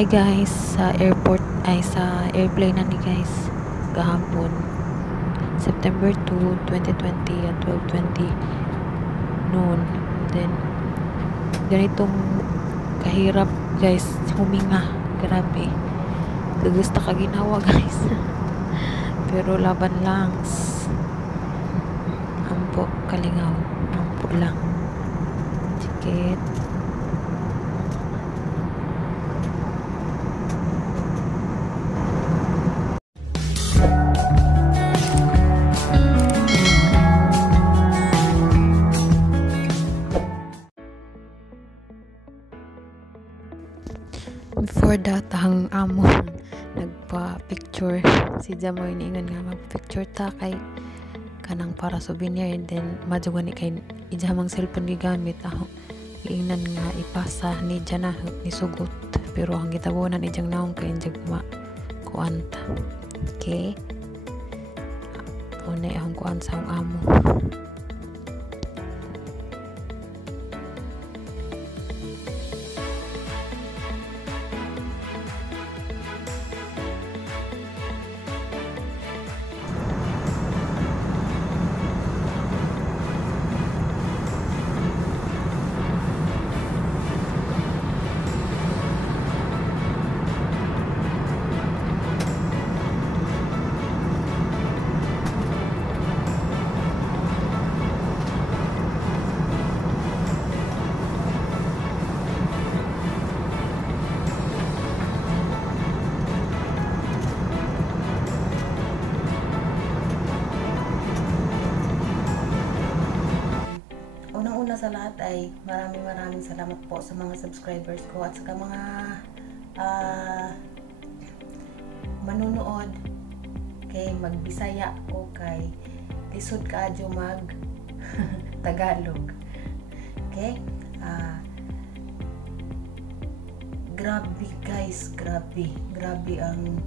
Hi guys, sa airport ay sa airplane na ni guys kahapon September 2, 2020 at 12:20 noon. Then ganitong kahirap guys huminga, grabe. Lugus ta kaginawa guys. Pero laban lang. Ampo kalingaw, ampo lang. Tiket. Before that, ang amo nagpa-picture si Jamoy niingon nga mag-picture ta kay kanang para souvenir. And then madyo ni kay ijamang cellphone gigamit ako iingnan nga ipasa ni Jana ni sugot, pero ang gitabunan ijang naong kay injag kuanta. Okay, unay akong kuan sa akong amo. Unang-una sa lahat ay maraming salamat po sa mga subscribers ko at sa mga manunood kay magbisaya o kay lisod kaadyo mag Tagalog. Okay? Grabe guys, grabe ang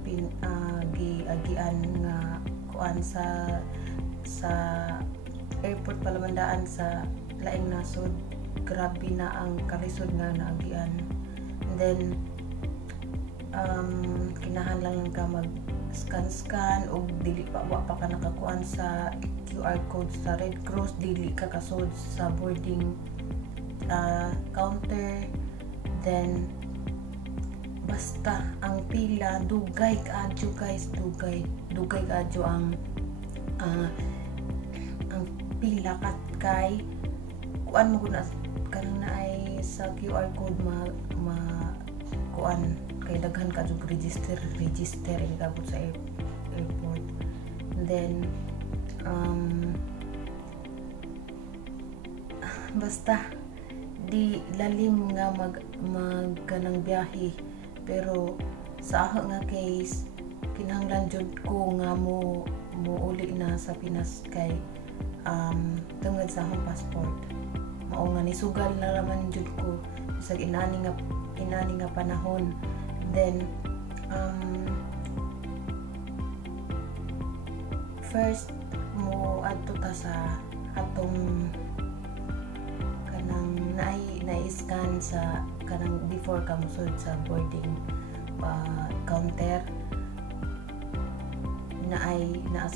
giagian nga kuan sa airport palamandaan sa laing nasod. Grabe na ang kalisod nga naagian. And then kinahanglan ka mag scan o dili pa ka nakakuan sa QR code sa Red Cross, dili ka kasod sa boarding counter. Then basta ang pila dugay kaadyo guys, dugay kaadyo ang pila kat kay kuan mo guna kanang na ay sa QR code kuan kay daghan ka jud register ang gabot sa airport. And then basta di lalim nga mag kanang biyahe, pero sa ako nga case kinahanglan jud ko nga mo uli na sa Pinas kay tungod sa akong passport. Mao nga nisugal na raman jud ko sa inani nga panahon. Then first mo adto ta sa atong kanang na-scan sa kanang before ka musud sa boarding counter na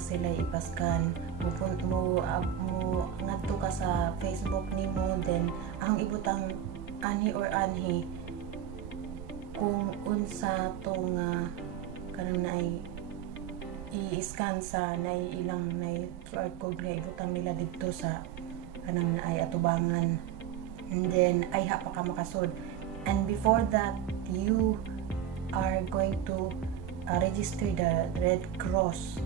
sila ipaskan mo ngadto ka sa Facebook nimo. Then ang ibutang anhi kung unsa tong kanang naay i-scan sa ilang QR code nga ibutang nila didto sa kanang naay atubangan. And then ay pa ka makasud. And before that, you are going to register the Red Cross.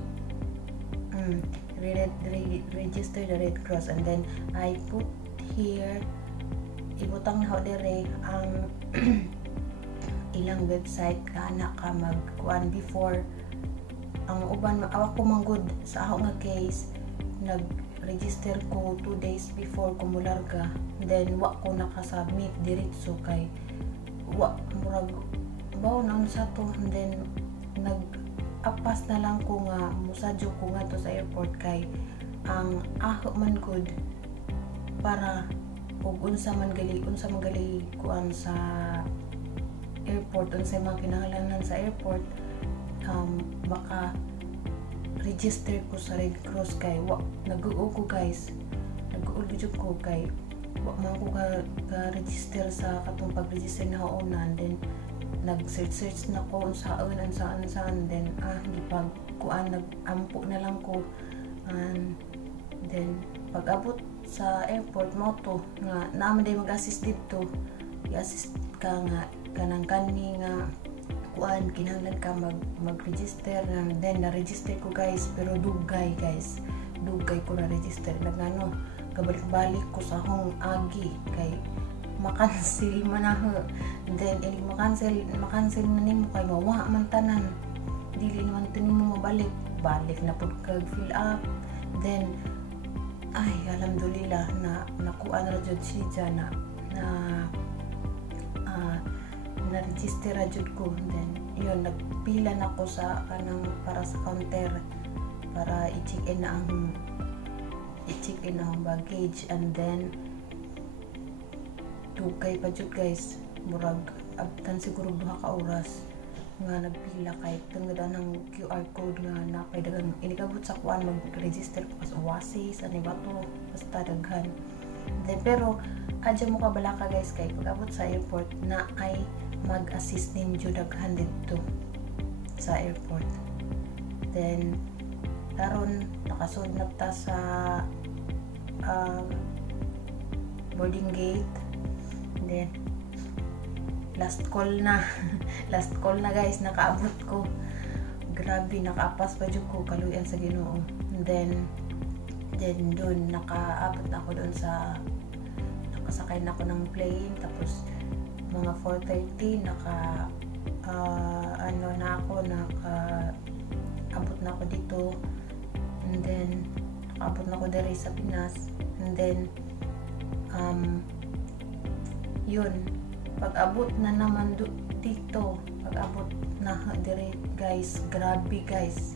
Register the Red Cross. And then I put here ibutang na dere ang ilang website kana ka magkuan before. Ang uban awak ko manggod sa ako nga case nag-register ko 2 days before ko mularga. Then wa ko nakasubmit diretso kay murag bawo na sa to. And then nag-apas na lang ko nga musadyo ko nga to sa airport kay ang man good para ug unsa man gali kuan sa airport unsay mga kinahanglanon sa airport, baka register ko sa Red Cross kay nag-uul ko guys, nag-uul jud ko kay man ko ka register sa katong pag-register na una, then nag-search na ko unsaan, then gipagkuan, nag-ampo na lang ko, and then pag-abot sa airport mo to nga naman day mag-assist dito, i-assist ka nga kanang kani nga kuan kinahanglan ka mag-register, then na-register ko guys, pero dugay ko na-register, nagano kabalik-balik ko sa hong agi kay makancel man ako, then inig makancel na nimo kay mawa man tanan, dili naman mo balik na pud kag fill up, then ay alhamdulillah na nakuha na jud siya na na-register ra jud ko, then yun nagpila na ko sa kanang para sa counter para i-check in ang baggage, and then dugay pa jud guys, murag abtan siguro 2 ka oras nga nagpila kay tungod ang QR code nga napay daghang inikabot sa kuan mag-register ko sa Oasis ani bato basta daghan. Then pero adya mo ka balaka guys kay pag-abot sa airport na ay mag-assist ninyo daghan dito sa airport. Then karon nakasud na ta sa boarding gate, then last call na guys, nakaabot ko, grabe nakaapas pa jud ko kaluyan sa Ginoo. Then doon nakaabot na ako doon sa nakasakay na ako ng plane, tapos mga 4:30 abot na ako dito, and then abot na ako dere sa Pinas, and then yun pag-abot na naman dito, pag-abot na dire guys, grabe guys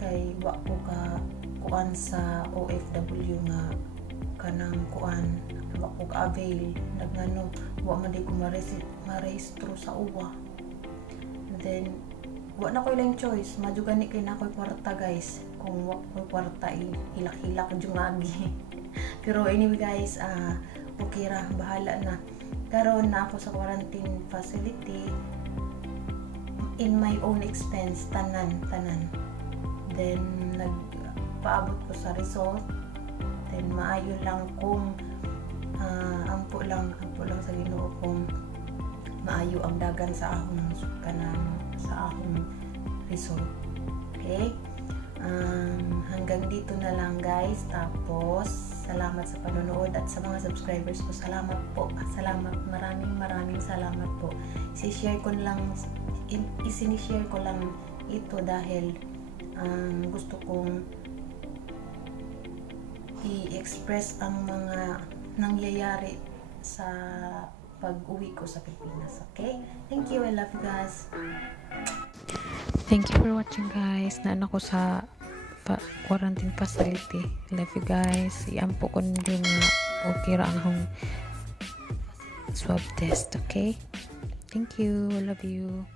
kay wa ko ka kuan sa OFW nga kanang kuan, wa ko ka avail, nagano wa man di ko marehistro sa uwa, and then wa na ko ilang choice, madugani kay na ko'y kwarta guys, kung wa ko'y kwarta hilak-hilak jung agi pero anyway guys, okay ra, bahala na. Karon na ako sa quarantine facility in my own expense, tanan. Then nagpaabot ko sa resort, then maayo lang kung ampo lang sa Ginoo kung maayo ang dagan sa ahong resort. Okay? Hanggang dito na lang guys, tapos salamat sa panonood, at sa mga subscribers ko salamat, maraming salamat po. Isinishare ko lang ito dahil gusto kong i-express ang mga nangyayari sa pag-uwi ko sa Pilipinas. Okay? Thank you, I love you guys. Thank you for watching guys. Naan ako sa quarantine facility. Love you guys. Iampo ko din na okay ra ang akong swab test. Okay? Thank you. Love you.